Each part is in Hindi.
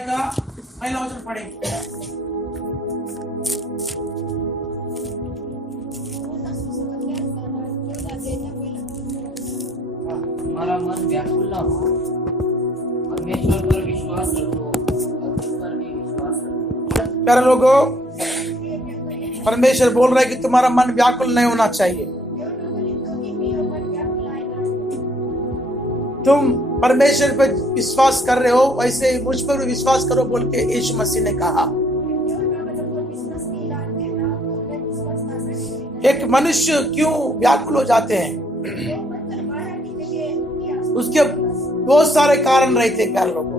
पहला वचन पढ़ेंगे। हमारा मन व्याकुल न हो, परमेश्वर पर विश्वास रखो और मुझ पर भी विश्वास रखो। प्यारे लोगों, परमेश्वर बोल रहा है कि तुम्हारा मन व्याकुल नहीं होना चाहिए। तुम परमेश्वर पर विश्वास कर रहे हो, वैसे ही मुझ पर भी विश्वास करो बोल के यीशु मसीह ने कहा। एक मनुष्य क्यों व्याकुल हो जाते हैं, उसके बहुत सारे कारण रहते हैं। प्यारे लोगों,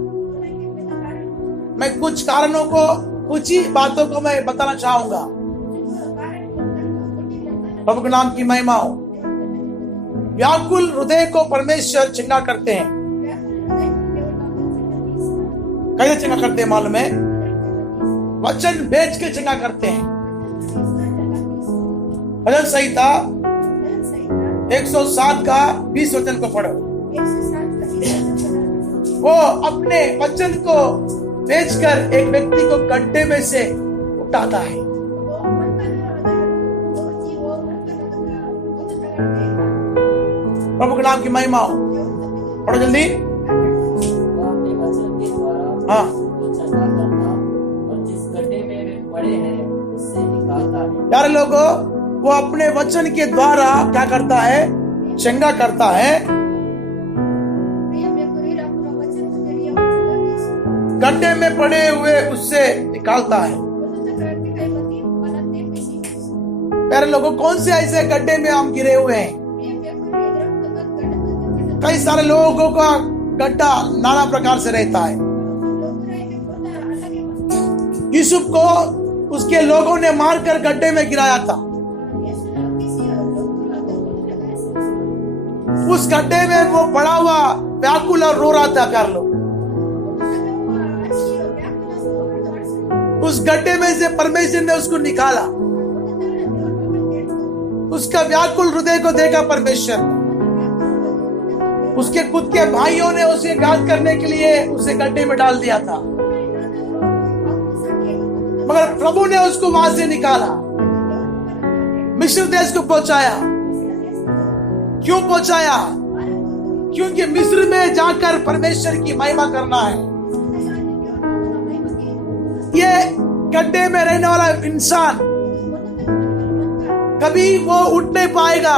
मैं कुछ कारणों को, कुछ ही बातों को मैं बताना चाहूंगा। प्रभु के नाम की महिमा हो। व्याकुल हृदय को परमेश्वर चंगा करते हैं। कैसे चंगा करते हैं मालूम है? वचन बेच के चंगा करते हैं। भजन संहिता 107 का 20 वचन को पढ़ो। वो अपने वचन को बेचकर एक व्यक्ति को गड्ढे में से उठाता है। प्रभु के नाम की महिमा हो। पढ़ो जल्दी। अपने वचन के द्वारा हाँ, वो चंगा करता और जिस गड्ढे में वे पड़े हैं उससे निकालता है। प्यारे लोगों, वो अपने वचन के द्वारा क्या करता है? चंगा करता है। गड्ढे में पड़े हुए उससे निकालता है। प्यारे लोगों, कौन से ऐसे गड्ढे में हम गिरे हुए हैं? कई सारे लोगों का गड्ढा नाना प्रकार से रहता है। यूसुफ को उसके लोगों ने मारकर गड्ढे में गिराया था। उस गड्ढे में वो पड़ा हुआ व्याकुल और रो रहा था। प्यारे लोग, उस गड्ढे में से परमेश्वर ने उसको निकाला। उसका व्याकुल हृदय को देखा परमेश्वर। उसके खुद के भाइयों ने उसे घात करने के लिए उसे गड्ढे में डाल दिया था, मगर प्रभु ने उसको वहां से निकाला, मिस्र देश को पहुंचाया। क्यों पहुंचाया? क्योंकि मिस्र में जाकर परमेश्वर की महिमा करना है। ये गड्ढे में रहने वाला इंसान कभी वो उठ नहीं पाएगा।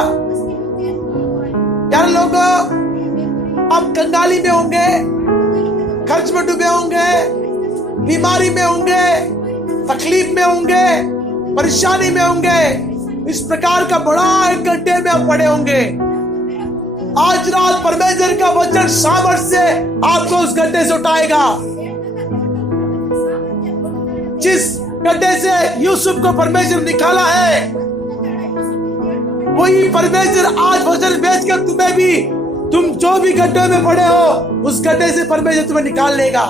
यार लोगों, आप कंगाली में होंगे, खर्च में डूबे होंगे, बीमारी में होंगे, तकलीफ में होंगे, परेशानी में होंगे, इस प्रकार का बड़ा एक गड्ढे में आप पड़े होंगे। आज रात परमेश्वर का वचन सामर्थ से आपको उस गड्ढे से उठाएगा। जिस गड्ढे से यूसुफ को परमेश्वर निकाला है, वही परमेश्वर आज वचन बेचकर तुम्हें भी, तुम जो भी गड्ढे में पड़े हो, उस गड्ढे से परमेश्वर तुम्हें निकाल लेगा।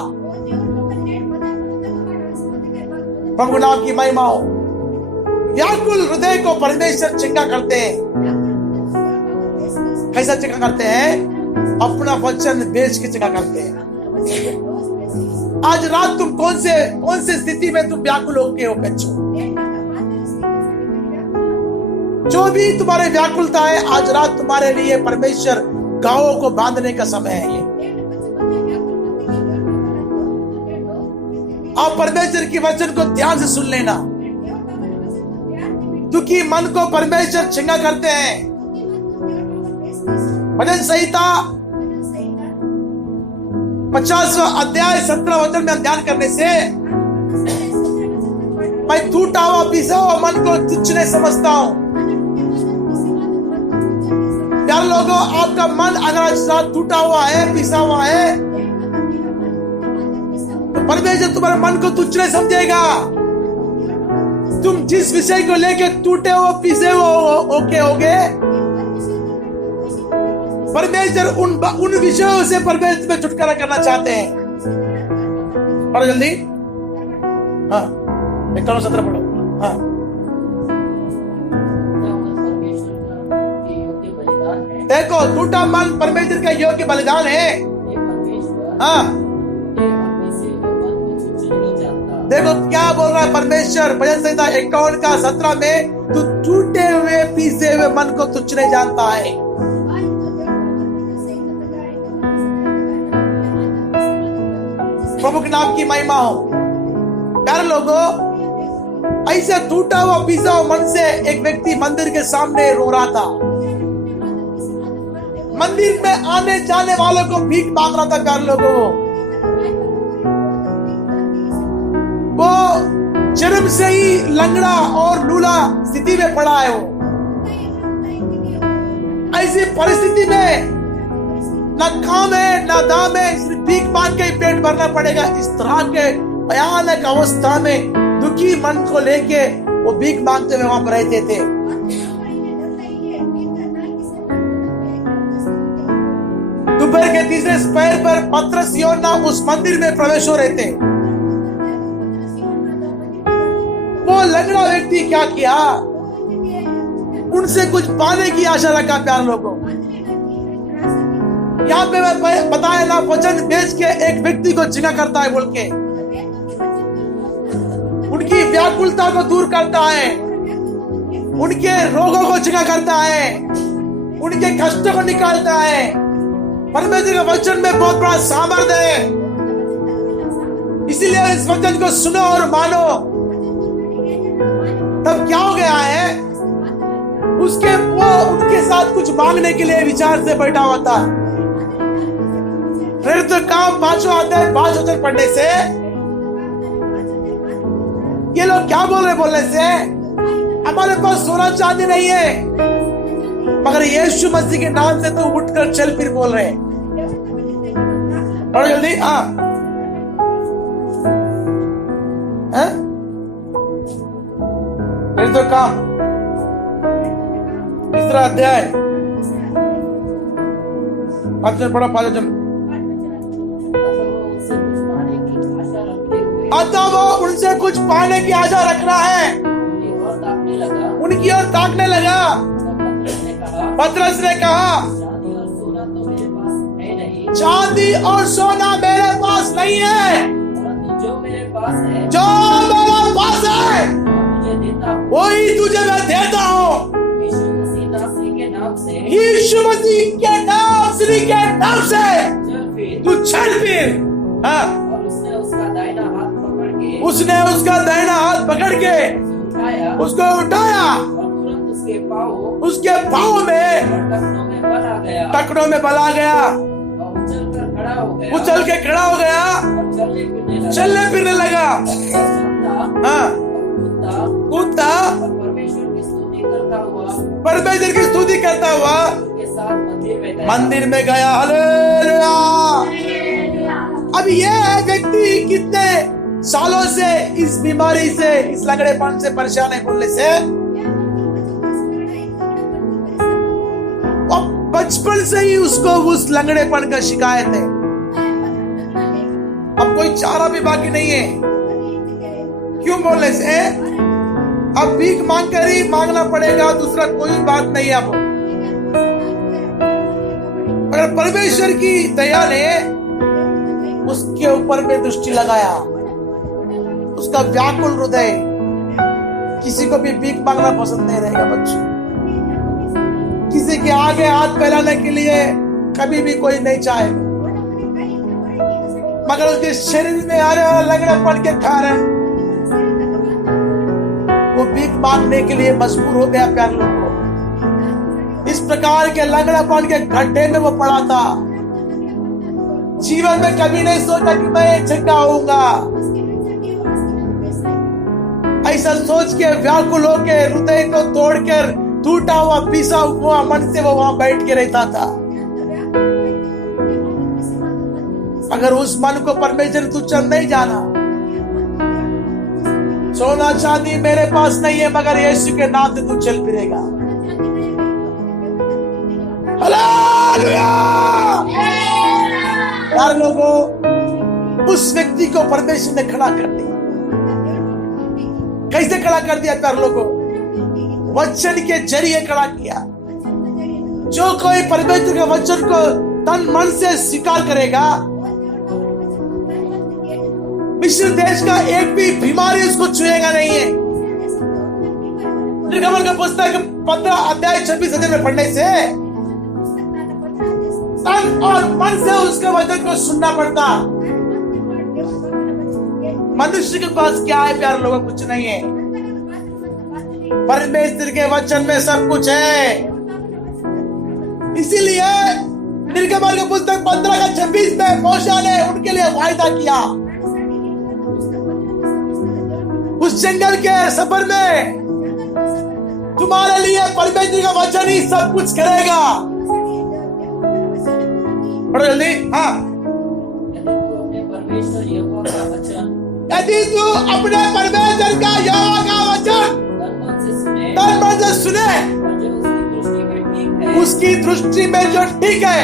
प्रभु नाम की महिमा हो। व्याकुल हृदय को परमेश्वर चंगा करते हैं। कैसा चंगा करते हैं? अपना वचन बेच के चंगा करते हैं। आज रात तुम कौन से स्थिति में तुम व्याकुल होके हो बच्चों? जो भी तुम्हारे व्याकुलता है, आज रात तुम्हारे लिए परमेश्वर गांवों को बांधने का समय है। ये आप परमेश्वर की वचन को ध्यान से सुन लेना। दुखी मन को परमेश्वर चंगा करते हैं। भजन संहिता 50वां अध्याय 17 वचन में ध्यान करने से, मैं टूटा हुआ पिसा हुआ मन को तुच्छ नहीं समझता हूं। यार लोगों, आपका मन अगर आज टूटा हुआ है, पिसा हुआ है, तो परमेश्वर तुम्हारे मन को तुच्छ नहीं समझेगा। तुम जिस विषय को लेके टूटे हो, पिसे हो ओके होगे, परमेश्वर उन विषयों से परमेश्वर में छुटकारा करना चाहते हैं। पढ़ो जल्दी। हाँ, 17 पढ़ो। हाँ, देखो, टूटा मन परमेश्वर का योग्य बलिदान है। हाँ, देखो क्या बोल रहा है परमेश्वर, भजन संहिता 51 का 17 में, तू टूटे हुए पीसे हुए मन को तुच्छ नहीं जानता है। प्रभु के नाम की महिमा हो। प्यारे लोगों, ऐसे टूटा हुआ पीसा हुआ मन से एक व्यक्ति मंदिर के सामने रो रहा था। मंदिर में आने जाने वालों को भीख मांग रहा था। प्यारे लोगों, वो जन्म से ही लंगड़ा और लूला स्थिति में पड़ा है। वो ऐसी परिस्थिति में ना काम है ना दाम है, सिर्फ भीख मांग के ही पेट भरना पड़ेगा। इस तरह के भयानक अवस्था में दुखी मन को लेके वो भीख मांगते हुए वहां पर रहते थे। दोपहर के तीसरे पहर पर पतरस यूहन्ना उस मंदिर में प्रवेश हो रहे थे। वो लंगड़ा व्यक्ति क्या किया, उनसे कुछ पाने की आशा रखा। प्यारे लोगों, यहाँ पे बताया ना, वचन बेच के एक व्यक्ति को जगह करता है बोल के, उनकी व्याकुलता को दूर करता है, उनके रोगों को जगह करता है, उनके कष्टों को निकालता है। परमेश्वर के वचन में बहुत बड़ा सामर्थ्य है, इसीलिए इस वचन को सुनो और मानो। तब क्या हो गया है, वो उनके साथ कुछ मांगने के लिए विचार से बैठा हुआ था। फिर तो काम 5वां अध्याय 5 वचन पढ़ने से ये लोग क्या बोल रहे, बोलने से हमारे पास सोना चांदी नहीं है, मगर यीशु मसीह के नाम से तो उठकर चल फिर बोल रहे हैं। और जल्दी फिर तो काम 3 अध्याय 5 वचन पढ़ो, 5 वचन। अतः वो उनसे कुछ पाने की आशा रख रहा है, उनकी ओर ताकने लगा। पतरस ने कहा, चांदी और सोना मेरे पास नहीं है, जो मेरे पास है वही तुझे मैं देता हूँ। यीशु मसीह के नाम से तू चल फिर। उसने उसका दाहिना हाथ पकड़ के उसको उठाया, उसके पाँव में टकनों में बल आ गया, उछल के खड़ा हो गया, चलने फिरने लगा, कूदता परमेश्वर की स्तुति करता हुआ मंदिर में गया। हालेलुया। अब ये व्यक्ति कितने सालों से इस बीमारी से, इस लंगड़ेपन से परेशान है, बोलने से और बचपन से ही उसको उस लंगड़ेपन का शिकायत है। अब कोई चारा भी बाकी नहीं है। क्यों बोलने से, अब भीख मांग कर ही मांगना पड़ेगा, दूसरा कोई बात नहीं है। अब अगर परमेश्वर की दया ने उसके ऊपर में दृष्टि लगाया, उसका व्याकुल हृदय किसी को भी भीख मांगना पसंद नहीं रहेगा। बच्चों, किसी के आगे हाथ फैलाने के लिए कभी भी कोई नहीं चाहेगा, मगर उसके शरीर में आने वाला लंगड़ापन के कारण वो भीख मांगने के लिए मजबूर हो गया। प्यारे लोगों, इस प्रकार के लंगड़ापन के गड्ढे में वो पड़ा था। जीवन में कभी नहीं सोचा कि मैं चंगा होऊंगा, ऐसा सोच के व्याकुल होके हृदय को तोड़कर टूटा हुआ पीसा हुआ मन से वो वहां बैठ के रहता था। अगर उस मन को परमेश्वर तू चल नहीं जाना, सोना चांदी मेरे पास नहीं है, मगर यीशु के नाम से तू चल फिरेगा। हालेलुया। यार लोगों, उस व्यक्ति को परमेश्वर ने खड़ा कर दिया। कैसे खड़ा कर दिया प्यारे लोगों? वचन के जरिए खड़ा किया। जो कोई परमेश्वर के वचन को तन मन से स्वीकार करेगा, मिस्र देश का एक भी बीमारी उसको छुएगा नहीं है। निर्गमन का पुस्तक 15 अध्याय 26 अध्याय में पढ़ने से तन और मन से उसके वचन को सुनना पड़ता। मनुष्य के पास क्या है प्यारे लोगों? कुछ नहीं है। परमेश्वर के वचन में सब कुछ है। इसीलिए निर्गमन के पुस्तक 15 का 26 में मूसा ने उनके लिए वायदा किया। उस जंगल के सफर में तुम्हारे लिए परमेश्वर का वचन ही सब कुछ करेगा। पढ़ो जल्दी। हाँ, यदि तू अपने परमेश्वर का यहोवा का वचन तन मन से सुने, उसकी दृष्टि में जो ठीक है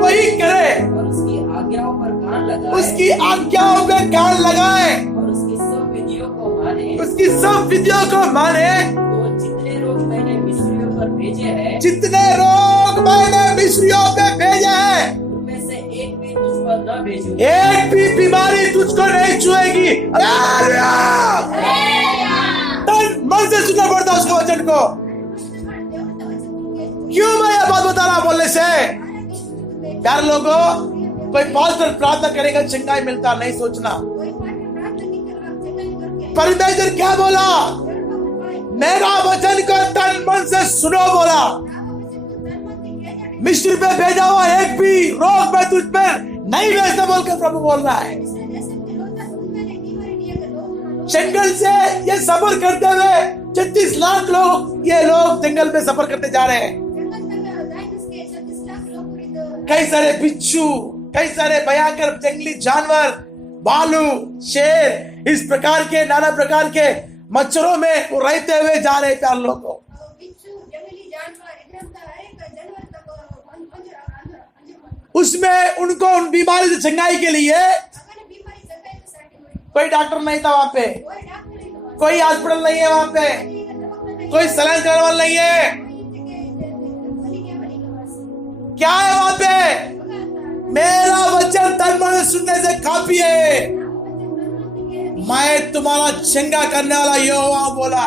वही करे, उसकी आज्ञाओं पर कान लगाए, उसकी आज्ञाओं में कान लगाए, और उसकी सब विधियों को माने, उसकी सब विधियों को माने, तो जितने रोग मैंने मिस्रियों पर भेजे हैं, जितने रोग मैंने मिस्रियों पे भेजे हैं, उनमें से एक भी तुझ पर न भेजूंगा। एक भी बीमारी तुझको नहीं छुएगी। तन मन से सुनना पड़ता उसके वचन को। क्यों मैं यह बात बता रहा बोलने से? प्यारे लोगों, कोई पास्टर प्रार्थना करेगा चंगाई मिलता नहीं सोचना। परमेश्वर क्या बोला? मेरा वचन को तन मन से सुनो बोला। मिस्र पे भेजा हुआ एक भी रोग मैं तुझ पर नहीं भेजता बोलकर प्रभु बोल रहा है। जंगल से ये सफर करते हुए 36 लाख लोग, ये लोग जंगल में सफर करते जा रहे हैं। कई सारे बिच्छू, कई सारे भयंकर जंगली जानवर, भालू, शेर, इस प्रकार के नाना प्रकार के मच्छरों में वो रहते हुए जा रहे प्यार लोगों। उसमें उनको उन बीमारी से चंगाई के लिए कोई डॉक्टर नहीं था वहां पे, कोई हॉस्पिटल नहीं है वहां पे, कोई सलाइन करने वाला नहीं है। क्या है वहां पे? मेरा वचन तन मन से सुनने से काफी है। मैं तुम्हारा चंगा करने वाला यहोवा बोला।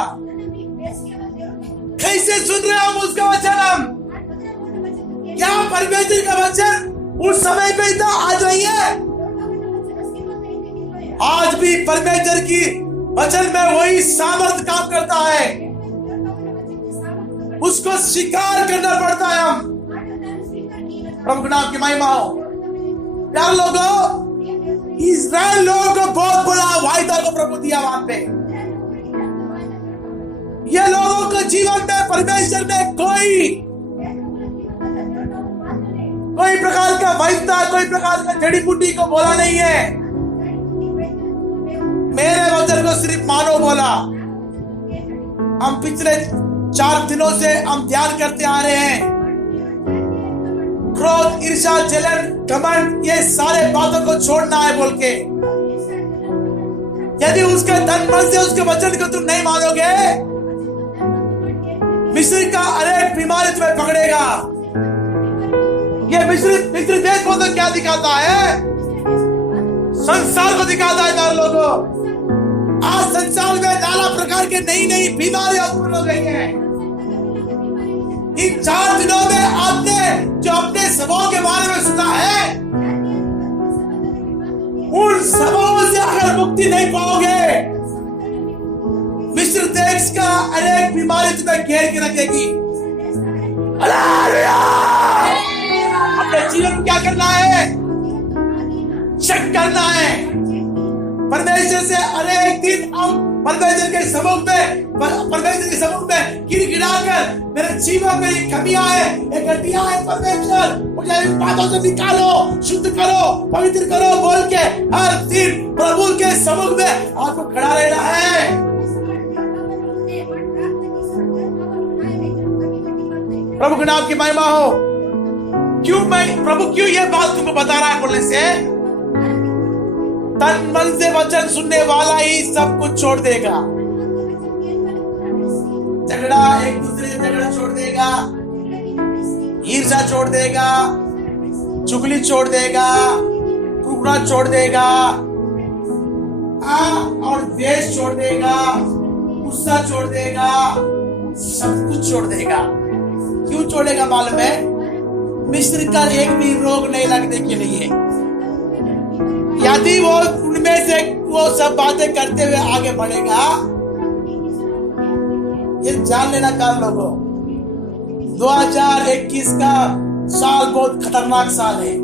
कैसे सुन रहे हम उसका वचन? हम क्या परमेश्वर का वचन उस समय पे था, आज नहीं है? आज भी परमेश्वर की वचन में वही सामर्थ काम करता है। उसको स्वीकार करना पड़ता है। हम प्रभु के नाम की महिमा हो। प्यारे लोगों, इस्राएल लोगों को बहुत बड़ा वायदा को प्रभु दिया वहां पे। ये लोगों के जीवन में परमेश्वर ने कोई प्रकार का वैद्य, कोई प्रकार का जड़ी बूटी को बोला नहीं है। मेरे वचन को सिर्फ मानो बोला। हम पिछले 4 दिनों से हम ध्यान करते आ रहे हैं। क्रोध, ईर्ष्या, जलन, घमंड, ये सारे बातों को छोड़ना है बोल के। यदि उसके तन मन से उसके वचन को तुम नहीं मानोगे, मिस्र का अनेक बीमारी तुम्हें पकड़ेगा। ये मिस्र देश को तो क्या दिखाता है? संसार को दिखाता है। यार लोगों, आज संसार में नाना प्रकार के नई नई बीमारियां उत्पन्न हो गई हैं। इन 4 दिनों में आपने जो अपने स्वभाव के बारे में सुना है, उन स्वभावों से अगर मुक्ति नहीं पाओगे, मिस्र देश का अनेक बीमारी तुम्हें घेर के रखेगी। अपने जीवन में क्या करना है? शक करना है। परमेश्वर से अनेक दिन हम परमेश्वर के सम्मुख में गिड़गिड़ाकर, मेरे जीवन में ये कमियां है, ये गलतियां है, परमेश्वर मुझे इन बातों से निकालो, शुद्ध करो, पवित्र करो बोल के हर दिन प्रभु के सम्मुख में आपको खड़ा रहना है। प्रभु के नाम की महिमा हो। प्रभु क्यों ये बात तुमको बता रहा है बोलने से? तन मन से वचन सुनने वाला ही सब कुछ छोड़ देगा। झगड़ा, एक दूसरे से झगड़ा छोड़ देगा, ईर्ष्या छोड़ देगा, चुगली छोड़ देगा, टुकड़ा छोड़ देगा, द्वेष छोड़ देगा, गुस्सा छोड़ देगा, सब कुछ छोड़ देगा। क्यों छोड़ेगा मालूम है? मिस्र का एक भी रोग नहीं लगने के लिए। यदि वो उनमें से वो सब बातें करते हुए आगे बढ़ेगा, ये जान लेना काल लोगों, 2021 का साल बहुत खतरनाक साल है।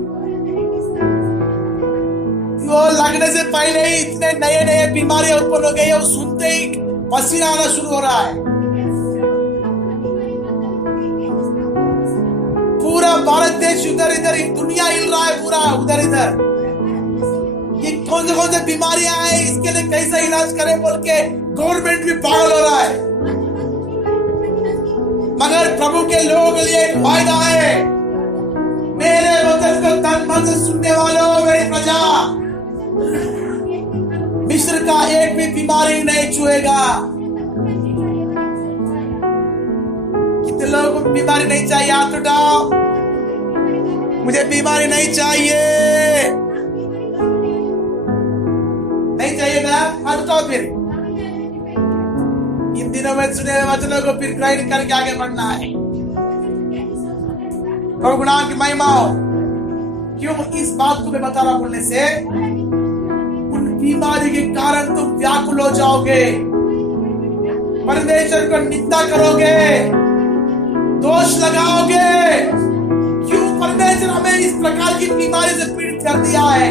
वो लगने से पहले ही इतने नए नए बीमारियां उत्पन्न हो गई है, वो सुनते ही पसीना आना शुरू हो रहा है। पूरा भारत देश उधर इधर, दुनिया हिल रहा है पूरा उधर इधर। ये कौन से बीमारियां हैं, इसके लिए कैसा इलाज करें बोल के गवर्नमेंट भी पागल हो रहा है। मगर प्रभु के लोगों के लिए एक वायदा है, मेरे वचन को तन मन से सुनने वालों, मेरी प्रजा, मिस्र का एक भी बीमारी नहीं छुएगा। कितने लोगों को बीमारी नहीं चाहिए? हाथ उठाओ। मुझे बीमारी नहीं चाहिए, नहीं चाहिए ना? हाथ उठाओ। फिर इन दिनों में सुने हुए वचनों को फिर ग्रहण करके आगे बढ़ना है। प्रभु के नाम की महिमा हो। क्यों इस बात को मैं बता रहा बोलने से? उन बीमारी के कारण तुम व्याकुल हो जाओगे, परमेश्वर को निंदा करोगे, दोष लगाओगे। क्यों परमेश्वर हमें इस प्रकार की बीमारी से पीड़ित कर दिया है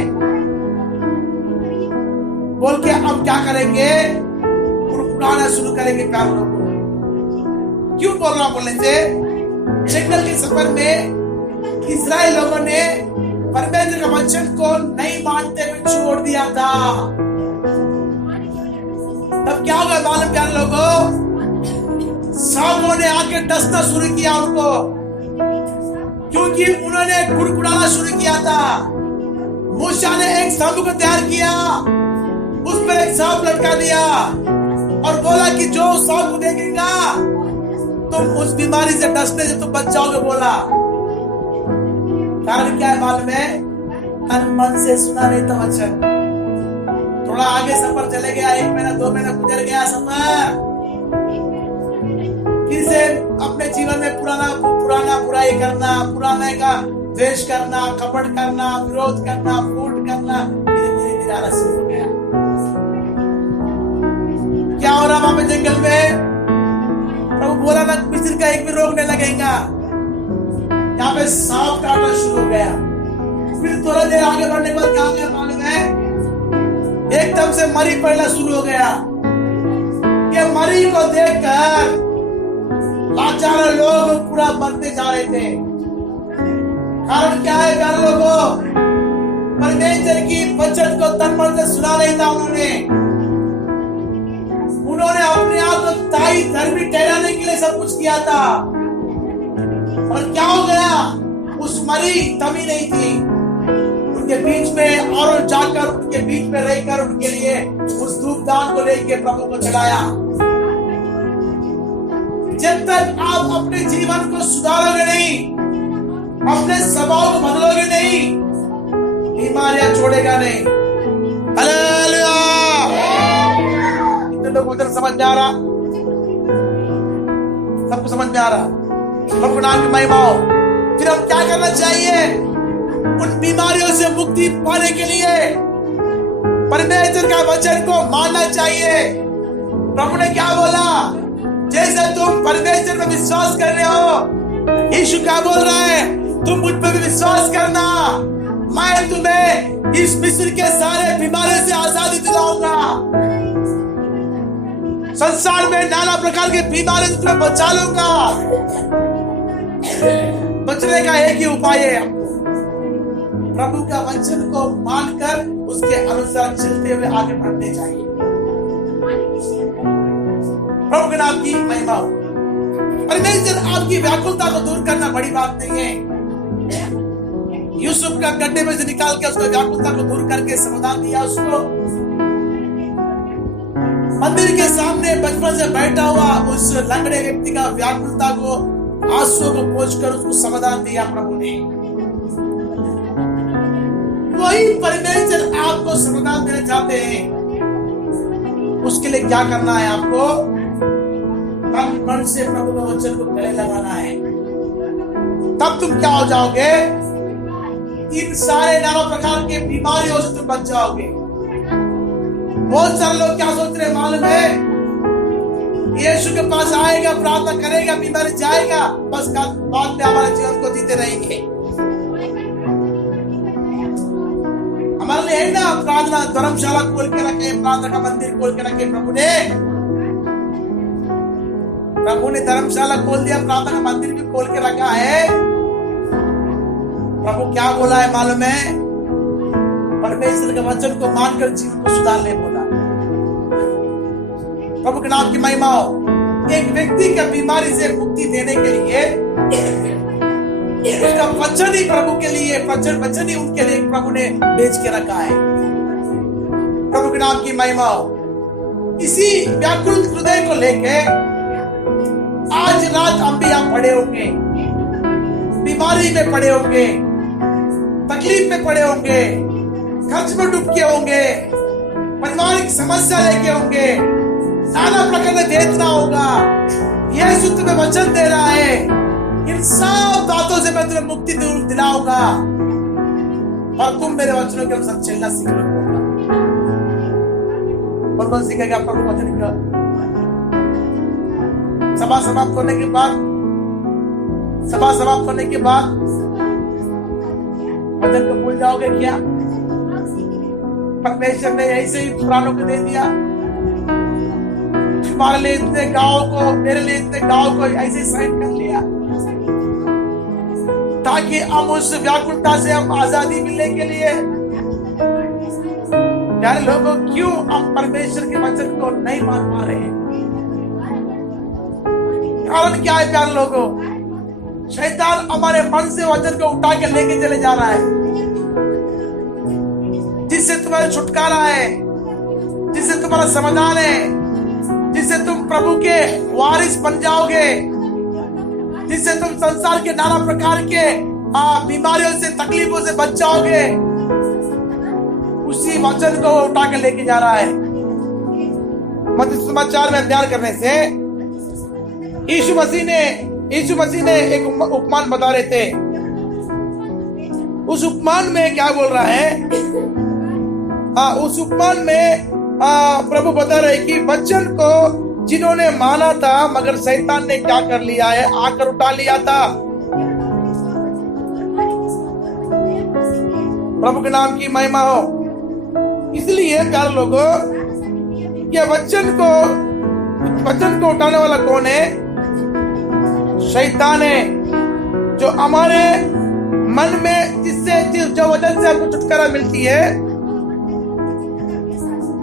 बोल के अब क्या करेंगे? उड़ाना शुरू करेंगे प्यार लोगों। क्यों बोल रहा बोलने से? जंगल के सफर में इस्राएल लोगों ने परमेश्वर का वचन को नहीं मानते हुए छोड़ दिया था। तब क्या होगा मालूम प्यार लोगों? सांपों ने आके डसना शुरू किया उनको, क्योंकि उन्होंने कुड़कुड़ाना शुरू किया था। मूसा ने एक स्तंभ को तैयार किया, उस पर एक सांप लटका दिया और बोला कि जो सांप को देखेगा तुम उस बीमारी से डसने से तुम बच जाओगे बोला। कारण क्या है मालूम है? तन मन से सुना नहीं था वचन। थोड़ा आगे सफर चले गया, 1 महीना 2 महीना गुजर गया सफर, फिर से अपने जीवन में पुराना बुराई करना, पुराने का द्वेष करना, कपट करना, विरोध करना, फूट करना, धीरे आना शुरू हो गया। क्या हो रहा वहां पे जंगल में? प्रभु बोला ना मिस्र का एक भी रोग नहीं लगेगा। यहाँ पे सांप काटना शुरू हो गया। फिर थोड़ा देर आगे बढ़ने के बाद क्या हो गया मालूम है? एकदम से मरी पड़ना शुरू हो गया। ये मरी को देखकर लाचार लोग पूरा मरते जा रहे थे। कारण क्या है प्यारे लोगों? परमेश्वर की वचन को तन मन से सुना नहीं था उन्होंने अपने आप को ताई धर्मी ठहराने के लिए सब कुछ किया था। और क्या हो गया? उस मरी तभी नहीं थी। उनके बीच में और जाकर उनके बीच में रहकर उनके लिए उस धूपदान को लेकर प्रभु को चढ़ाया। जब तक आप अपने जीवन को सुधारोगे नहीं, अपने स्वभाव को बदलोगे नहीं, बीमारियां छोड़ेगा नहीं। हालेलुया! कितने लोग उधर समझ में आ रहा? सबको समझ में आ रहा? प्रभु नाम की महिमा हो। फिर हम क्या करना चाहिए? उन बीमारियों से मुक्ति पाने के लिए परमेश्वर का वचन को मानना चाहिए। प्रभु ने क्या बोला? जैसे तुम परमेश्वर में विश्वास कर रहे हो, यीशु क्या बोल रहा है? तुम मुझ पर भी विश्वास करना, मैं तुम्हें इस मिस्र के सारे बीमारियों से आजादी दिलाऊंगा। संसार में नाना प्रकार की बीमारी से तुम्हें बचा लूंगा। बचने का एक ही उपाय है, प्रभु का वचन को मानकर उसके अनुसार चलते हुए आगे बढ़ने चाहिए। प्रभु के नाम की महिमा हो। परमेश्वर आपकी व्याकुलता को दूर करना बड़ी बात नहीं है। यूसुफ का गड्ढे में से निकाल के उसको व्याकुलता को दूर करके समाधान दिया। उसको मंदिर के सामने बचपन से बैठा हुआ उस लंगड़े व्यक्ति का व्याकुलता को, आंसुओं को पोंछकर उसको समाधान दिया प्रभु ने। वही परमेश्वर आपको समाधान देना चाहते हैं। उसके लिए क्या करना है आपको? तन मन से प्रभु के वचन को गले लगाना है। तब तुम क्या हो जाओगे? इन सारे नाना प्रकार के बीमारियों से तुम बच जाओगे। बहुत सारे लोग क्या सोच रहे मालूम है? यीशु के पास आएगा, प्रार्थना करेगा, बीमारी जाएगा, बस बाद में हमारे जीवन को जीते रहेंगे। हमारे लिए है ना प्रार्थना, धर्मशाला खोल के रखे, प्रार्थना का मंदिर खोल के रखे। प्रभु ने धर्मशाला खोल दिया, प्रार्थना का मंदिर भी खोल के रखा है। प्रभु क्या बोला है मालूम है? परमेश्वर के वचन को मानकर जीवन को सुधारने बोला। प्रभु के नाम की महिमा हो। एक व्यक्ति का बीमारी से मुक्ति देने के लिए उसका वचन ही प्रभु के लिए, वचन ही उनके लिए प्रभु ने भेज के रखा है। प्रभु के नाम की महिमा हो। इसी व्याकुल हृदय को लेके आज रात हम भी यहाँ पड़े होंगे, बीमारी में पड़े होंगे, तकलीफ में पड़े होंगे, खर्च में डूबके होंगे, पारिवारिक समस्या लेके होंगे, नाना प्रकार का वेदना होगा। यीशु तुम्हें वचन दे रहा है, इन सब बातों से मैं तुम्हें मुक्ति दिलाऊंगा और तुम मेरे वचनों के अनुसार चलना सीख लोगे। कौन सीखेगा प्रभु वचन का? सभा समाप्त होने के बाद वचन को भूल जाओगे क्या? परमेश्वर ने ऐसे ही पुरानों को दे दिया। तुम्हारे लिए इतने गाँव को, मेरे लिए इतने गाँव को ऐसे साइन कर लिया ताकि हम उस व्याकुलता से हम आजादी मिलने के लिए। प्यारे लोगों, क्यों हम परमेश्वर के वचन को नहीं मान पा रहे हैं? कारण क्या है प्यारे लोगों? शैतान हमारे मन से वचन को उठा के लेके चले जा रहा है, जिससे तुम्हारा छुटकारा है, जिससे तुम्हारा समाधान है, जिससे तुम प्रभु के वारिस बन जाओगे, जिससे तुम संसार के नाना प्रकार के बीमारियों से, तकलीफों से बच जाओगे। उसी वचन को उठा के लेके जा रहा है। मत्ती समाचार में अध्ययन करने से यीशु मसीह ने एक उपमान बता रहे थे। उस उपमान में क्या बोल रहा है? उस उपमान में प्रभु बता रहे कि वचन को जिन्होंने माना था, मगर शैतान ने क्या कर लिया है? आकर उठा लिया था। प्रभु के नाम की महिमा हो। इसलिए प्यारे लोगों, ये वचन को उठाने वाला कौन है? शैतान है, जो हमारे मन में जो वचन से हमको छुटकारा मिलती है,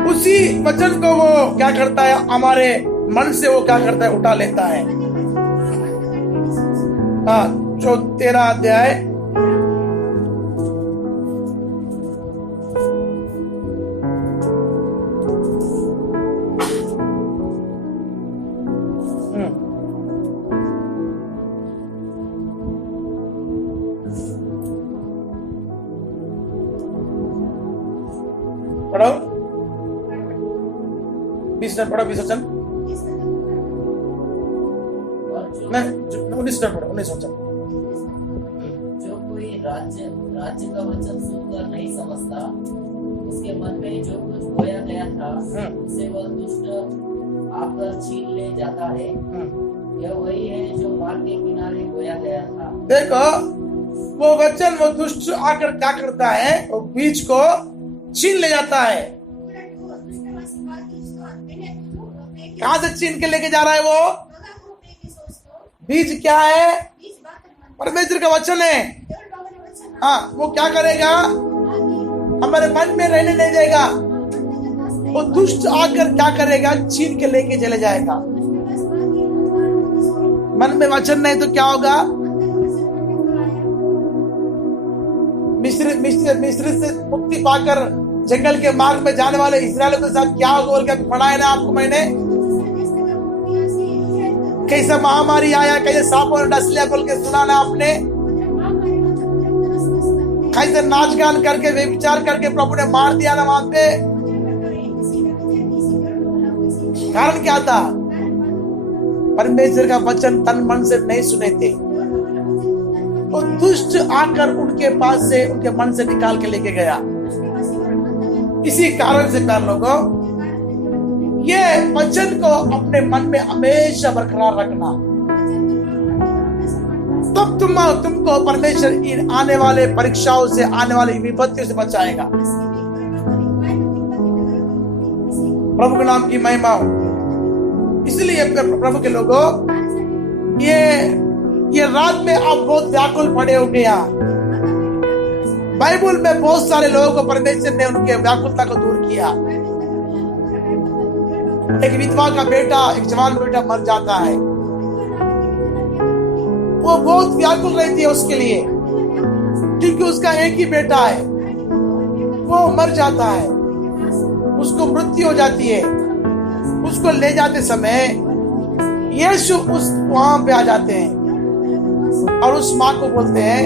उसी वचन को वो क्या करता है? हमारे मन से वो क्या करता है? उठा लेता है। जो 13 अध्याय पढ़ो, 20 पढ़ो, 20 वचन नहीं, 19 पढ़ो, 19 वचन। जो कोई राज्य का वचन सुनकर नहीं समझता, उसके मन में जो कुछ बोया गया था उसे वह दुष्ट आकर छीन ले जाता है। यह वही है जो मार्ग के किनारे बोया गया था। देखो, वो वचन, वो दुष्ट आकर क्या करता है? वो बीज को छीन ले जाता है। कहां से छीन के लेके जा रहा है? वो बीज क्या है? परमेश्वर का वचन है। वो क्या करेगा? हमारे मन में रहने नहीं देगा। वो दुष्ट आकर क्या करेगा? छीन के लेके चले जाएगा। मन में वचन नहीं तो क्या होगा? मिस्र से मुक्ति पाकर जंगल के मार्ग में जाने वाले इस्राएलियों के साथ क्या होगा बोल के पढ़ा है ना आपको मैंने। कैसा महामारी आया, कैसे सांपों ने डस लिया बोल के सुना ना आपने। कैसे नाच गान करके, व्यभिचार करके प्रभु ने मार दिया ना वहां पे। कारण क्या था? परमेश्वर का वचन तन मन से नहीं सुने थे, तो दुष्ट आकर उनके पास से, उनके मन से निकाल के लेके गया। इसी कारण से प्यार लोगों, ये वचन को अपने मन में हमेशा बरकरार रखना, तब तुमको परमेश्वर इन आने वाले परीक्षाओं से, आने वाली विपत्तियों से बचाएगा। प्रभु के नाम की महिमा हो। इसलिए प्रभु के लोगों, ये रात में आप बहुत व्याकुल पड़े होंगे। यहाँ बाइबल में बहुत सारे लोगों को परमेश्वर ने उनके व्याकुलता को दूर किया। एक विधवा का बेटा, एक जवान बेटा मर जाता है, वो बहुत व्याकुल रहती है उसके लिए, क्योंकि उसका एक ही बेटा है। वो मर जाता है, उसको मृत्यु हो जाती है। उसको ले जाते समय यीशु उस वहां पे आ जाते हैं और उस माँ को बोलते हैं,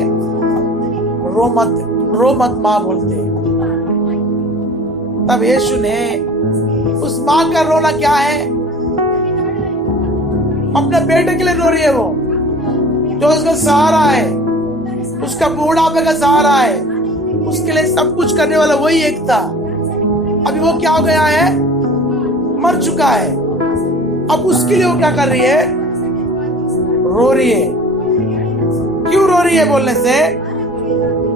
रो मत माँ बोलते हैं। तब यीशु ने, उस माँ का रोना क्या है? अपने बेटे के लिए रो रही है वो, जो उसका सहारा है, उसका बुढ़ापे का सहारा है, उसके लिए सब कुछ करने वाला वही एक था। अभी वो क्या हो गया है? मर चुका है। अब उसके लिए वो क्या कर रही है? रो रही है। क्यों रो रही है? बोलने से,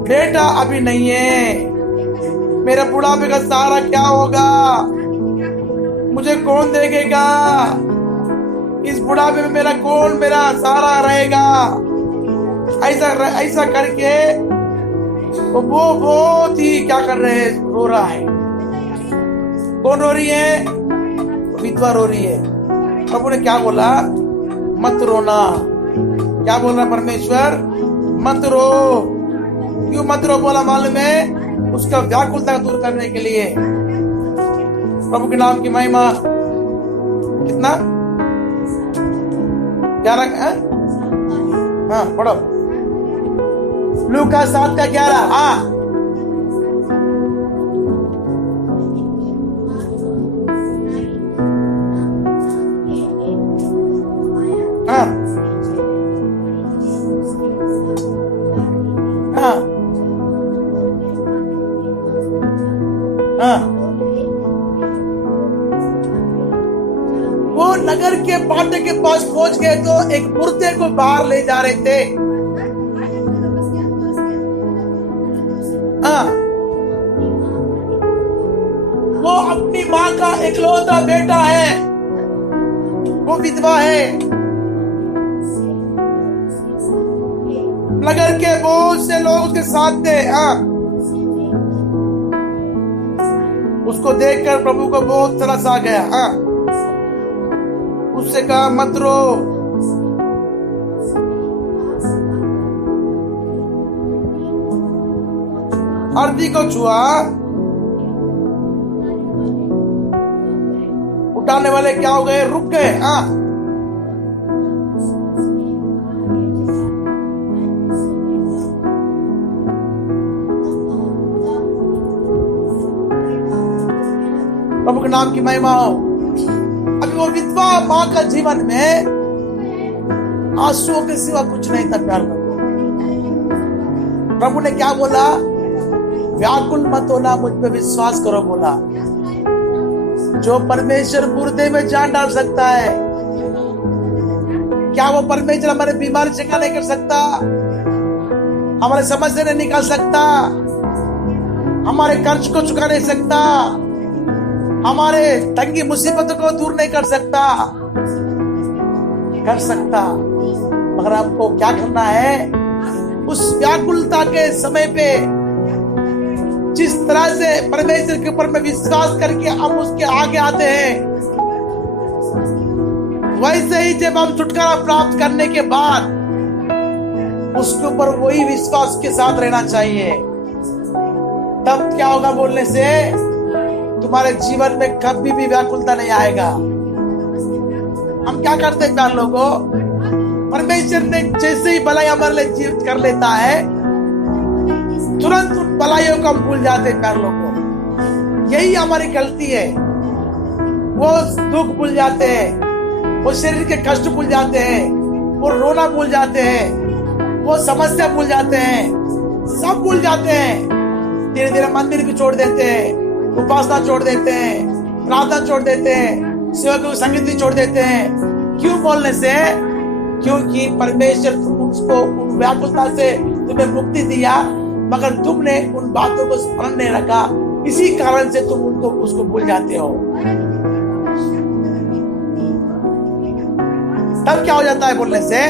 बेटा अभी नहीं है, मेरा बुढ़ापे का सहारा क्या होगा? मुझे कौन देखेगा? इस बुढ़ापे में मेरा कौन मेरा सहारा रहेगा? ऐसा करके वो बहुत ही क्या कर रहे हैं? रो रहा है। कौन रो रही है? विधवा रो रही है। प्रभु ने क्या बोला? मत रोना। क्या बोल रहा परमेश्वर? मत रो। क्यों मत रो बोला? मालूम है, उसका व्याकुलता दूर करने के लिए। प्रभु के नाम की महिमा। कितना 11? हाँ पढ़ो, लूका 7:11। हाँ हाँ हाँ हाँ। वो नगर के बाटे के पास पहुंच गए तो एक मुर्दे को बाहर ले जा रहे थे। हाँ, वो अपनी माँ का इकलौता बेटा है, वो विधवा है। नगर के बहुत से लोग उसके साथ थे। हाँ, उसको देखकर प्रभु को बहुत तरस आ गया। हाँ, उससे कहा मत रो। हरदी को छुआ, उठाने वाले क्या हो गए? रुक गए। हाँ, प्रभु के नाम की महिमा हो। अभी वो विधवा माँ का जीवन में आंसुओं के सिवा कुछ नहीं था प्यार में। प्रभु ने क्या बोला? व्याकुल मत होना, मुझ पे विश्वास करो बोला। जो परमेश्वर मुर्दे में जान डाल सकता है, क्या वो परमेश्वर हमारे बीमारी से नहीं कर सकता? हमारे समस्या नहीं निकाल सकता? हमारे कर्ज को चुका नहीं सकता? हमारे तंगी मुसीबतों को दूर नहीं कर सकता? कर सकता, मगर आपको क्या करना है? उस व्याकुलता के समय पे जिस तरह से परमेश्वर के ऊपर में विश्वास करके हम उसके आगे आते हैं, वैसे ही जब हम छुटकारा प्राप्त करने के बाद उसके ऊपर वही विश्वास के साथ रहना चाहिए। तब क्या होगा? बोलने से तुम्हारे जीवन में कभी भी व्याकुलता नहीं आएगा। हम क्या करते हैं प्यार लोगों? परमेश्वर ने जैसे ही भलाई हमारे लिए जीवित कर लेता है, तुरंत उन भलाइयों को हम भूल जाते हैं प्यार लोगों। यही हमारी गलती है। वो दुख भूल जाते हैं, वो शरीर के कष्ट भूल जाते हैं, वो रोना भूल जाते हैं, वो समस्या भूल जाते हैं, सब भूल जाते हैं। धीरे धीरे मंदिर भी छोड़ देते हैं, उपासना छोड़ देते हैं, प्रार्थना छोड़ देते हैं, सेवा को संगीत भी छोड़ देते हैं। क्यों बोलने से? क्योंकि परमेश्वर उसको उन व्याकुलता से तुम्हें मुक्ति दिया, मगर तुमने उन बातों को स्मरण नहीं रखा, इसी कारण से तुम उनको उसको भूल जाते हो। तब क्या हो जाता है बोलने से?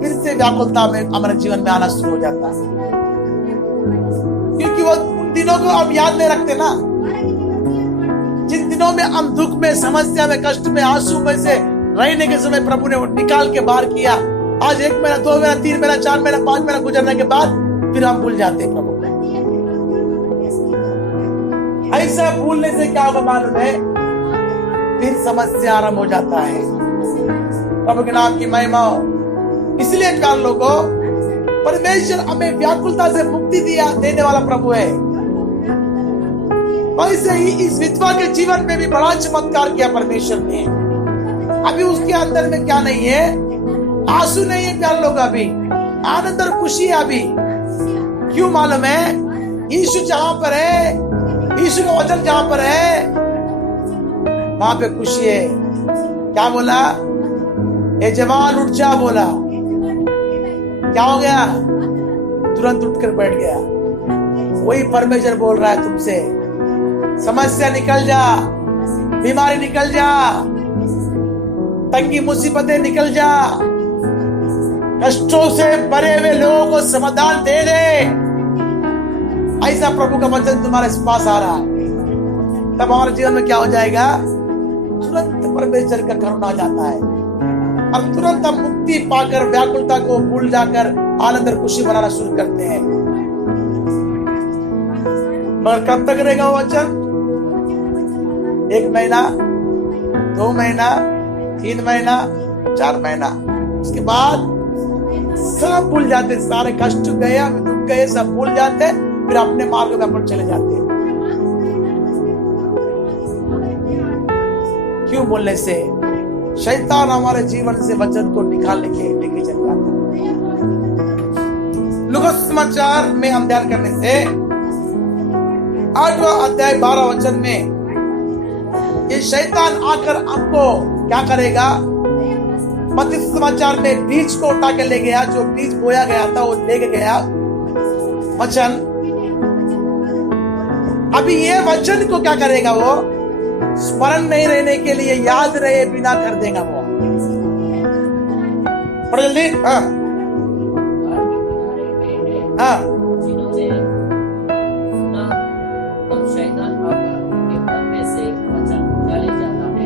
फिर से व्याकुलता में हमारे जीवन में आना शुरू हो जाता है, क्योंकि वो उन दिनों को अब याद नहीं रखते ना, जिन दिनों में हम दुख में, समस्या में, कष्ट में, आंसू में से रहने के समय प्रभु ने निकाल के बाहर किया। आज 1 महीना, 2 महीना, 3 महीना, 4 महीना, 5 महीना गुजरने के बाद फिर हम भूल जाते हैं प्रभु। ऐसा भूलने से क्या होगा मालूम है? फिर समस्या आरंभ हो जाता है। प्रभु के नाम की महिमा हो। इसलिए प्यार लोगों, परमेश्वर हमें व्याकुलता से मुक्ति देने वाला प्रभु है। वैसे ही इस विधवा के जीवन में भी बड़ा चमत्कार किया परमेश्वर ने। अभी उसके अंदर में क्या नहीं है? आंसू नहीं है प्यार लोग, अभी आनंद और खुशी है अभी। क्यों मालूम है? यीशु जहां पर है, यीशु का वचन जहां पर है, वहां पे खुशी है। क्या बोला? ये जवान उठ जा बोला। क्या हो गया? तुरंत उठकर बैठ गया। वही परमेश्वर बोल रहा है तुमसे, समस्या निकल जा, बीमारी निकल जा, तंगी मुसीबतें निकल जा, कष्टों से भरे हुए लोगों को समाधान दे दे। ऐसा प्रभु का वचन तुम्हारे पास आ रहा है। तब हमारे जीवन में क्या हो जाएगा? तुरंत परमेश्वर का करुणा आ जाता है और तुरंत हम मुक्ति पाकर व्याकुलता को भूल जाकर आनंद और खुशी मनाना शुरू करते हैं। मगर कब तक रहेगा वो वचन? 1 महीना, 2 महीना, 3 महीना, 4 महीना, उसके बाद सब भूल जाते, सारे कष्ट गए, दुख गए, सब भूल जाते, फिर अपने मार्ग में अपन चले जाते हैं। क्यों बोलने से? शैतान हमारे जीवन से वचन को निकाल लेके चल जाता है। लूका समाचार में हम ध्यान करने से 8वां अध्याय 12 वचन में ये शैतान आकर हमको क्या करेगा? मत्ती समाचार में बीज को उठा के ले गया, जो बीज बोया गया था वो ले गया वचन। अभी ये वचन को क्या करेगा? वो स्मरण नहीं रहने के लिए, याद रहे बिना कर देगा वो। पढ़ जल्दी। हाँ हाँ,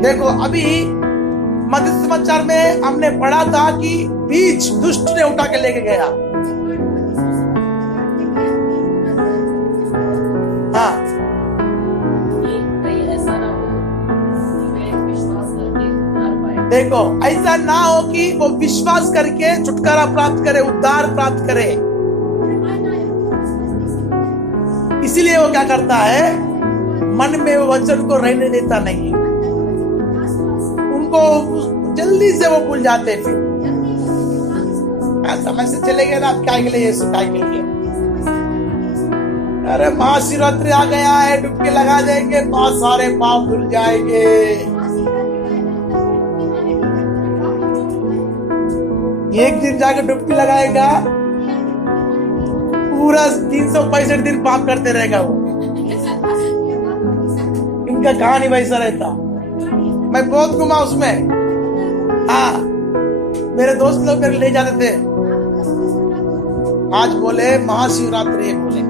देखो अभी मत्ती समाचार में हमने पढ़ा था कि बीज दुष्ट ने उठा के लेके गया। हाँ, देखो ऐसा ना हो कि वो विश्वास करके छुटकारा प्राप्त करे, उद्धार प्राप्त करे। इसीलिए वो क्या करता है? मन में वो वचन को रहने देता नहीं, उनको जल्दी से वो भूल जाते। फिर समझ से चले गए ना, आप क्या के लिए यीशु काय के लिए? अरे महाशिवरात्रि आ गया है, डुबकी लगा देंगे, सारे पाप धुल जाएंगे। एक दिन जाकर डुबकी लगाएगा, पूरा 365 दिन पाप करते रहेगा वो। इनका कहानी वैसा रहता। मैं बहुत घुमा उसमें। हाँ, मेरे दोस्त लोग मेरे ले जाते थे। आज बोले महाशिवरात्रि बोले,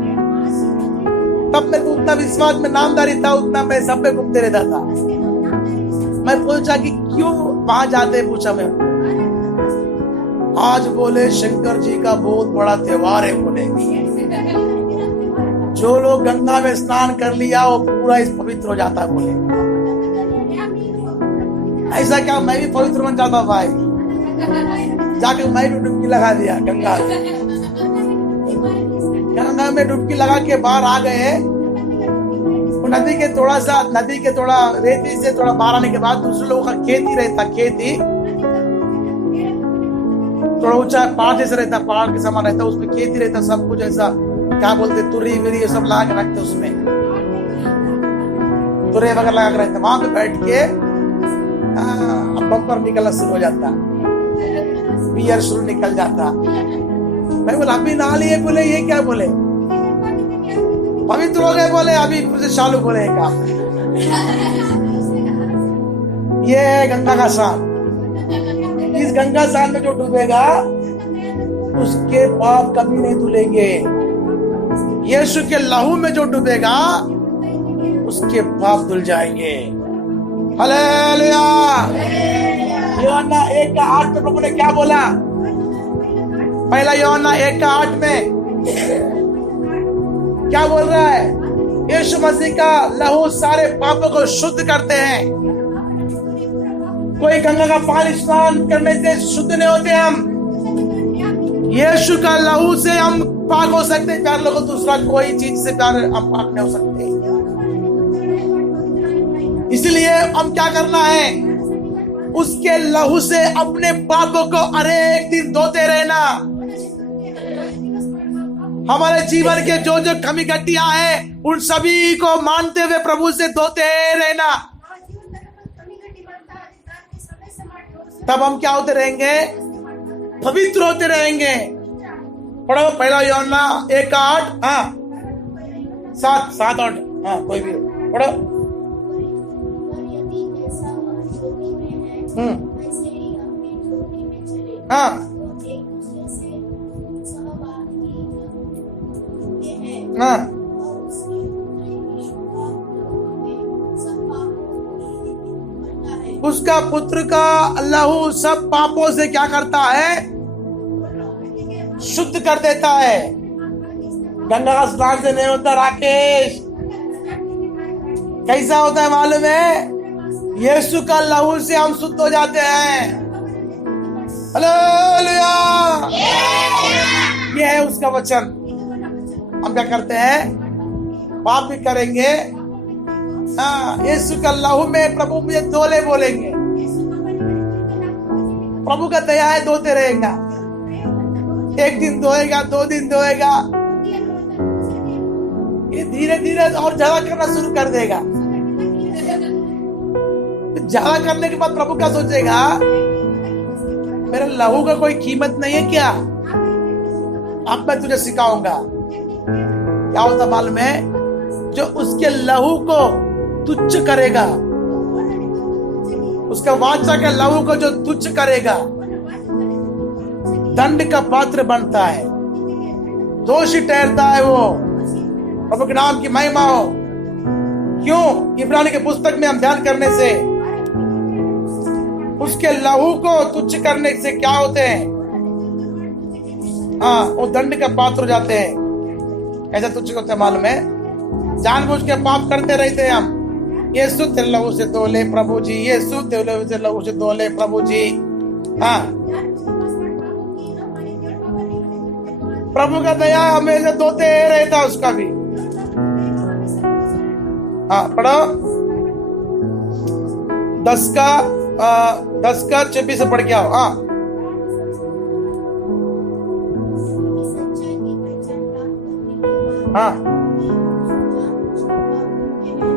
तब मेरे को उतना विश्वास में नामदारी था, उतना मैं सब में घूमते रहता था। मैं पूछा कि क्यों वहां जाते, पूछा मैं। आज बोले शंकर जी का बहुत बड़ा त्योहार है बोले। जो लोग गंगा में स्नान कर लिया वो पूरा इस पवित्र हो जाता है बोले। ऐसा क्या? मैं भी पवित्र बन जाता भाई। जाकर मैं भी डुबकी लगा दिया गंगा में डुबकी लगा के बाहर आ गए। नदी के थोड़ा रेती से थोड़ा बाहर आने के बाद दूसरे लोगों का खेती रहता, खेती थोड़ा ऊंचा पहाड़ जैसा रहता, पहाड़ के समान रहता, उसमें खेती रहता, सब कुछ ऐसा क्या बोलते तुरी विरी ये सब लगा के रखते, उसमें तुरे वगैरह लगा के रखते, वहां पे बैठ के बम्पर निकलना शुरू हो जाता, बियर शुरू निकल जाता। मैं बोला अभी नहा लिए, बोले ये क्या, बोले पवित्र हो गए, बोले अभी फिर से चालू, बोले का ये है गंगा का स्नान। इस गंगा स्नान में जो डूबेगा उसके पाप कभी नहीं धुलेंगे। यीशु के लहू में जो डूबेगा उसके पाप धुल जाएंगे। हालेलुया। यूहन्ना 1:8 में प्रभु ने क्या बोला? पहला यूहन्ना 1:8 में क्या बोल रहा है? यीशु मसीह का लहू सारे पापों को शुद्ध करते हैं। कोई गंगा का पानी स्नान करने से शुद्ध नहीं होते हम, यीशु का लहू से हम पाक हो सकते हैं। प्यार लोगों, दूसरा कोई चीज से प्यार हम पाक नहीं हो सकते। इसलिए हम क्या करना है? उसके लहू से अपने पापों को हर एक दिन धोते रहना। हमारे जीवन के जो जो कमी घटियां हैं उन सभी को मानते हुए प्रभु से धोते रहना। तब हम क्या होते रहेंगे? पवित्र होते रहेंगे। पढ़ो पहला यूहन्ना 1:8, हाँ 7-8, हाँ कोई भी पढ़ो। हाँ हाँ उसका पुत्र का लहू सब पापों से क्या करता है? शुद्ध कर देता है। गंगा का स्नान से नहीं होता राकेश, कैसा होता है मालूम है? यीशु का लहू से हम शुद्ध हो जाते हैं। हालेलुया। ये है उसका वचन। हम क्या करते हैं? पाप भी करेंगे, हाँ यीशु का लहू में प्रभु मुझे धोले बोलेंगे। प्रभु का दया है, धोते रहेगा। एक दिन धोएगा, 2 दिन धोएगा, ये धीरे धीरे और ज्यादा करना शुरू कर देगा। ज्यादा करने के बाद प्रभु क्या सोचेगा? मेरे लहू का कोई कीमत नहीं है क्या? अब मैं तुझे सिखाऊंगा। क्या होता मालूम है? जो उसके लहू को तुच्छ करेगा, उसका वाचा के लहू को जो तुच्छ करेगा, दंड का पात्र बनता है, दोषी ठहरता है वो। प्रभु के नाम की महिमा हो। क्यों? इब्रानी के पुस्तक में हम ध्यान करने से उसके लहू को तुच्छ करने से क्या होते हैं? हाँ वो दंड का पात्र हो जाते हैं। ऐसा तुच्छ होता है मालूम है? जानबूझ के पाप करते रहते हैं हम। यीशु तेरे लहू से धो ले प्रभु जी, यीशु तेरे लहू से धो ले प्रभु जी। हाँ प्रभु का दया हमेशा धोते रहता उसका भी। हाँ पढ़ो 10 का 26 से पढ़ के आओ। हाँ हाँ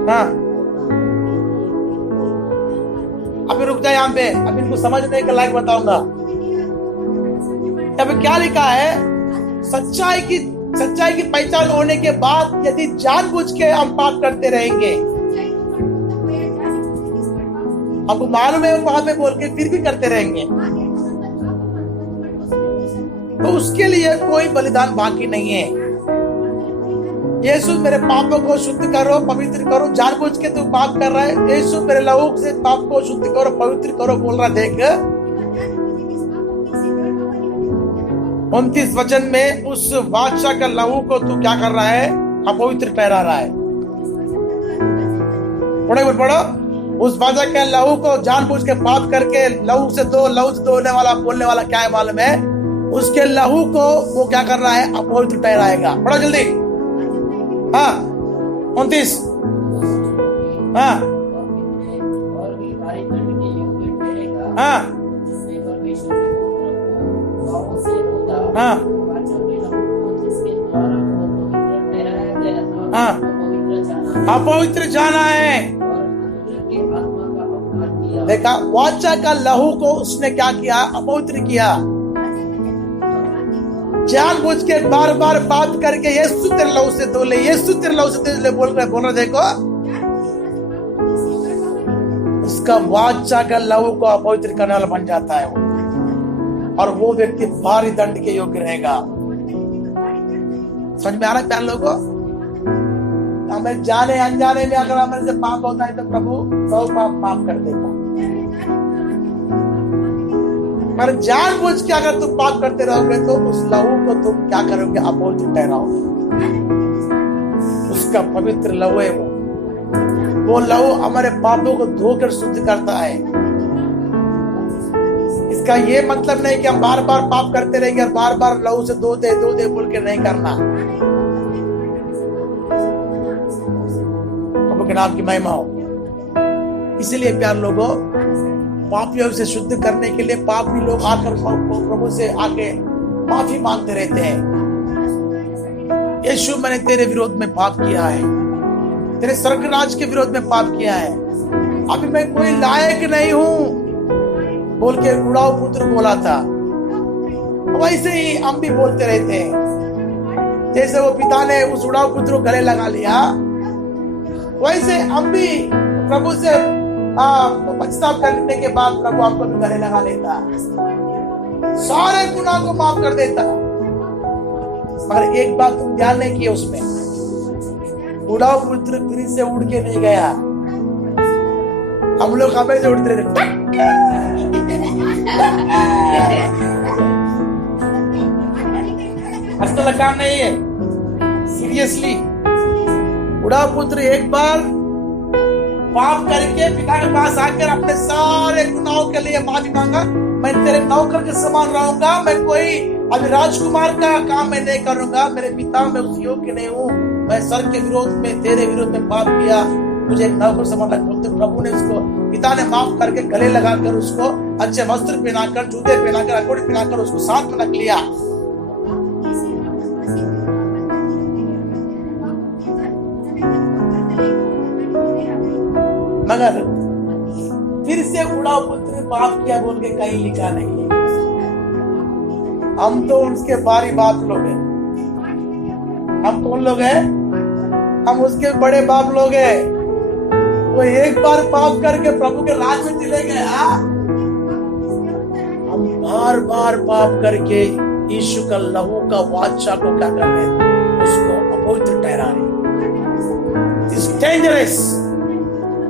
हाँ अभी रुक जाए यहाँ पे, अभी इनको समझने के लायक बताऊंगा। अभी क्या लिखा है? सच्चाई की पहचान होने के बाद यदि जानबूझ के हम पाप करते रहेंगे, हमको मालूम है पाप में बोल के फिर भी करते रहेंगे, तो उसके लिए कोई बलिदान बाकी नहीं है। यीशु मेरे पापों को शुद्ध करो, पवित्र करो। जानबूझ के तू पाप कर रहा है, यीशु मेरे लहू से पाप को शुद्ध करो, पवित्र करो बोल रहा। देख 29 वचन में उस बादशाह का लहू को तू क्या कर रहा है? अपवित्र ठहरा रहा है। पढ़ो उस बादशाह के लहू को जानबूझ के पाप करके लहू से धोने वाला बोलने वाला क्या है मालूम है? उसके लहू को वो क्या कर रहा है? अपवित्र ठहराएगा। पढ़ो जल्दी। हाँ 29 हाँ और भी भारी दंड के योग्य ठहरेगा, हाँ जिसने परमेश्वर के पुत्र को पापों से रोका, हाँ वाचा के लहू को जिसके द्वारा वो पवित्र ठहराया गया था, हाँ। वो पवित्र जाना अपवित्र जाना है। और मनुष्य के आत्मा का अपमान किया। देखा, वाचा का लहू को उसने क्या किया? अपवित्र किया। जानबूझ के बार बार बात करके यीशु तेरे लहू से धो ले, यीशु तेरे लहू से धो ले बोल रहा। देखो, उसका वाचा का लहू को अपवित्र करने वाला बन जाता है वो, और वो व्यक्ति भारी दंड के योग्य रहेगा। समझ में आ रहा है प्यारे लोगों? हमें जाने अनजाने में अगर हमें से पाप होता है तो प्रभु सब पाप माफ कर देता, पर जानबूझ के अगर तुम पाप करते रहोगे तो उस लहू को तुम क्या करोगे? अपवित्र ठहराओगे। उसका पवित्र लहू है वो लहू हमारे पापों को धोकर शुद्ध करता है। इसका ये मतलब नहीं कि हम बार बार पाप करते रहेंगे और बार बार लहू से धो दे बोल के नहीं करना। प्रभु के नाम की महिमा हो। इसलिए प्यार लोगों, पापियों से शुद्ध करने के लिए पापी लोग आकर प्रभु से आके माफी मांगते रहते हैं। यीशु, मैंने तेरे विरोध में पाप किया है, तेरे स्वर्गराज के विरोध में पाप किया है, अभी मैं कोई लायक नहीं हूं बोल के उड़ाऊ पुत्र बोला था। वैसे ही हम भी बोलते रहते हैं। जैसे वो पिता ने उस उड़ाऊ पुत्र को गले लगा लिया, वैसे हम भी प्रभु से पछतावा करने के बाद प्रभु आपको भी गले लगा लेता, सारे गुनाह को माफ कर देता। पर एक बात तुम ध्यान नहीं किया, उसमें उड़ाऊ पुत्र फिर से उड़ के नहीं गया। हम लोग हमेशा उड़ते रहते। हंसने का काम नहीं है, सीरियसली। उड़ाऊ पुत्र एक बार पाप करके पिता के पास आकर अपने सारे गुनाहों के लिए माफी मांगा। मैं तेरे नौकर के समान रहूंगा, मैं कोई अभी राजकुमार का काम मैं नहीं करूंगा, मेरे पिता मैं उस योग्य नहीं हूँ, मैं स्वर्ग के विरोध में तेरे विरोध में पाप किया, मुझे एक नौकर समान रख। बोलते प्रभु ने उसको, पिता ने माफ करके गले लगाकर उसको अच्छे वस्त्र पहनाकर, जूते पहनाकर, अकोड़ी पहनाकर उसको साथ में रख लिया। मगर फिर से उड़ाऊ पुत्र ने पाप किया बोल के कहीं लिखा नहीं है। हम तो उसके बारी बाप लोग हैं। हम कौन लोग हैं? हम उसके बड़े बाप लोग हैं। वो एक बार पाप करके प्रभु के राज में चले गए। हम बार बार पाप करके यीशु का लहू का वाचा को क्या कर रहे हैं? उसको अपवित्र ठहरा रहे। इट्स डेंजरस,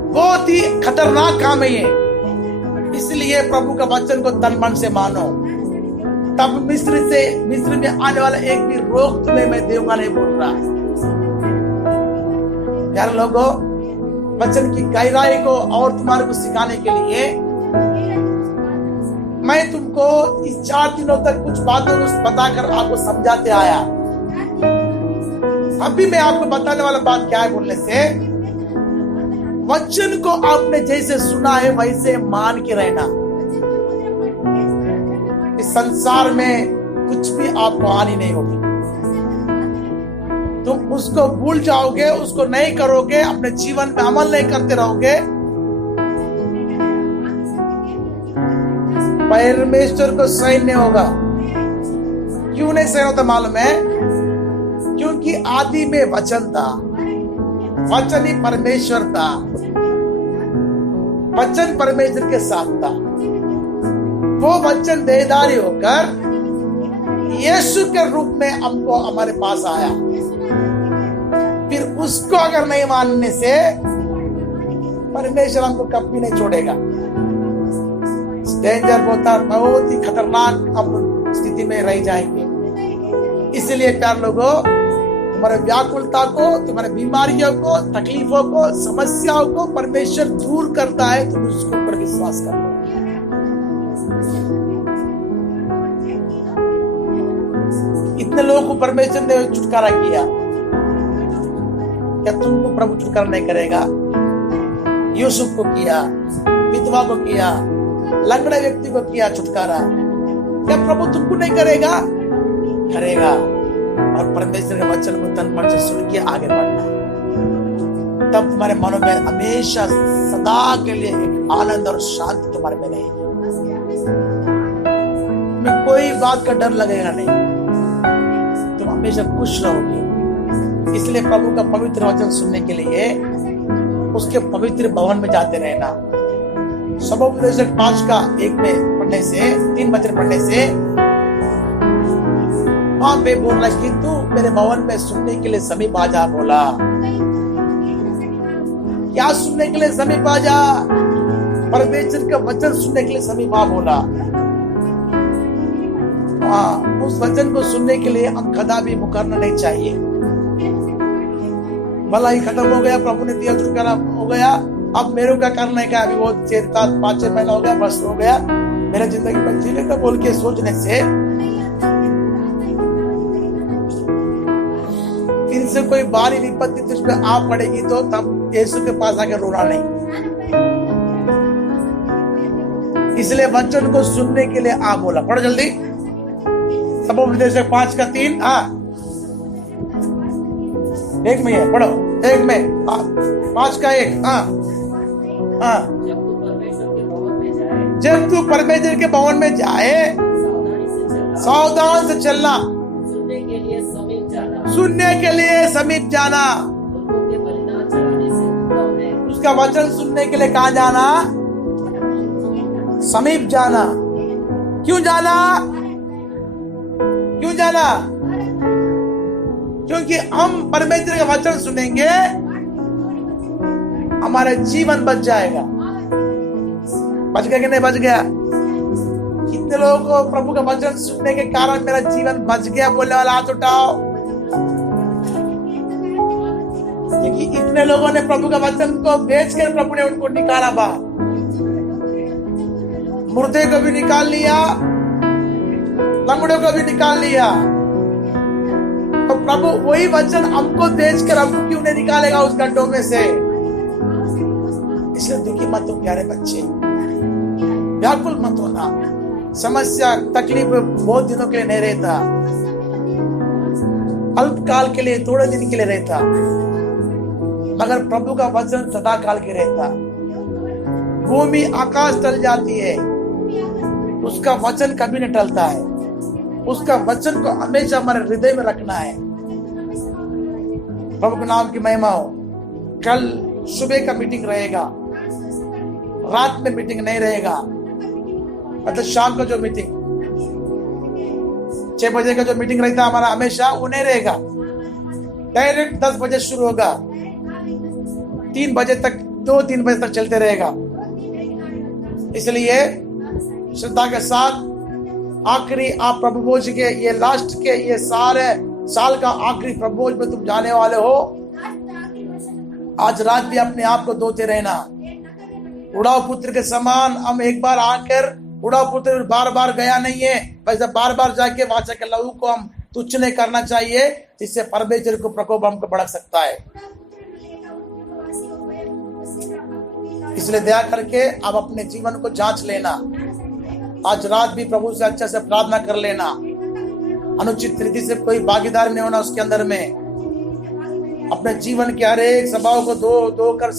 बहुत ही खतरनाक काम है ये। इसलिए प्रभु का वचन को तन मन से मानो, तब मिस्र में आने वाला एक भी रोग तुम्हें मैं दूंगा नहीं बोल रहा। प्यारे लोगों, वचन की गहराई को और तुम्हारे को सिखाने के लिए मैं तुमको इस 4 दिनों तक कुछ बातों को बताकर आपको समझाते आया। अभी मैं आपको बताने वाला बात क्या है बोलने से, वचन को आपने जैसे सुना है वैसे मान के रहना। इस संसार में कुछ भी आपको हानि नहीं होगी। तुम उसको भूल जाओगे, उसको नहीं करोगे, अपने जीवन में अमल नहीं करते रहोगे, परमेश्वर को सहन नहीं होगा। क्यों नहीं सहन होता मालूम है? क्योंकि आदि में वचन था, वचन ही परमेश्वर था, वचन परमेश्वर के साथ था। वो वचन देहधारी होकर यीशु के रूप में हमको हमारे पास आया। फिर उसको अगर नहीं मानने से परमेश्वर हमको कभी नहीं छोड़ेगा। डेंजर बहुत ही खतरनाक हम स्थिति में रह जाएंगे। इसलिए प्यार लोगों, तुम्हारे व्याकुलता को, तुम्हारे बीमारियों को, तकलीफों को, समस्याओं को परमेश्वर दूर करता है। तुम उसके ऊपर विश्वास करो। इतने लोगों को परमेश्वर ने छुटकारा किया, क्या तुमको प्रभु छुटकारा नहीं करेगा? यूसुफ को किया, विधवा को किया, लंगड़े व्यक्ति को किया छुटकारा। क्या प्रभु तुमको नहीं करेगा? करेगा। और परमेश्वर के वचन को तन मन से सुन के आगे बढ़ना, तब तुम्हारे मनों में हमेशा सदा के लिए एक आनंद और शांति तुम्हारे में रहेगी। तुम्हें कोई बात का डर लगेगा नहीं, तुम हमेशा खुश रहोगे। इसलिए प्रभु का पवित्र वचन सुनने के लिए उसके पवित्र भवन में जाते रहना। सबोपदेश 5:1 में पढ़ने से, 3 वचन पढ़ने से वहां पे बोल रहा कि तू मेरे भवन में सुनने के लिए समीप आ जा। बोला क्या सुनने के लिए समीप आ जा? परमेश्वर का वचन सुनने के लिए समीप आ बोला। उस वचन को सुनने के लिए हम कदापि मुकरना नहीं चाहिए। भला ही खत्म हो गया, प्रभु ने दिया छुटकारा हो गया, अब मेरे को क्या करना है? क्या अभी वो 5-6 महीना हो गया, बस हो गया, मेरा जिंदगी बच जी लेता बोल के सोचने से इनसे कोई भारी विपत्ति तुझ पे आ पड़ेगी तो तब यीशु के पास आके रोना नहीं। इसलिए वचन को सुनने के लिए आ बोला। पढ़ो जल्दी, सबोपदेश 5:3। एक में है, पढ़ो, एक में 5:1। जब तू परमेश्वर के भवन में जाए सावधान से चलना, सुनने के लिए समीप जाना। उसका वचन सुनने के लिए कहाँ जाना? समीप जाना। क्यों जाना? क्यों जाना? क्योंकि हम परमेश्वर का वचन सुनेंगे, हमारा जीवन बच जाएगा। बच गया कि नहीं बच गया? कितने लोगों को प्रभु का वचन सुनने के कारण मेरा जीवन बच गया बोलने वाला हाथ उठाओ। क्योंकि इतने लोगों ने प्रभु का वचन को बेचकर प्रभु ने उनको निकाला बाहर, मुर्दे को भी निकाल लिया, लंगड़ों को भी निकाल लिया। तो प्रभु वही वचन हमको बेचकर हमको क्यों नहीं निकालेगा उस गड्ढों में से? इसलिए दुखी मत हो प्यारे बच्चे, व्याकुल मत होना। समस्या तकलीफ बहुत दिनों के लिए नहीं रहता, अल्पकाल के लिए, थोड़े दिन के लिए रहता, मगर प्रभु का वचन सदा काल के रहता। भूमि आकाश टल जाती है, उसका वचन कभी नहीं टलता है। उसका वचन को हमेशा हमारे हृदय में रखना है। प्रभु के नाम की महिमा हो। कल सुबह का मीटिंग रहेगा, रात में मीटिंग नहीं रहेगा, मतलब शाम का जो मीटिंग 6 बजे का जो मीटिंग रहता है हमारा हमेशा, वो नहीं रहेगा। डायरेक्ट 10 बजे शुरू होगा, 3 बजे तक, 2-3 बजे तक चलते रहेगा। इसलिए श्रद्धा के साथ आखिरी आप प्रभु भोज के ये लास्ट के ये सारे साल का आखिरी प्रभु भोज में तुम जाने वाले हो। आज रात भी अपने आप को धोते रहना। उड़ाव पुत्र के समान हम एक बार आकर, उड़ाव पुत्र बार बार गया नहीं है, वैसे बार बार जाके वाचा के लहू को हम तुच्छ नहीं करना चाहिए, जिससे परमेश्वर को प्रकोप हमको भड़क सकता है। इसलिए दया करके आप अपने जीवन को जांच लेना। आज रात भी प्रभु से अच्छे से प्रार्थना कर लेना। अनुचित रीति से कोई भागीदार नहीं होना उसके अंदर में। अपने जीवन के हर एक स्वभाव को धो कर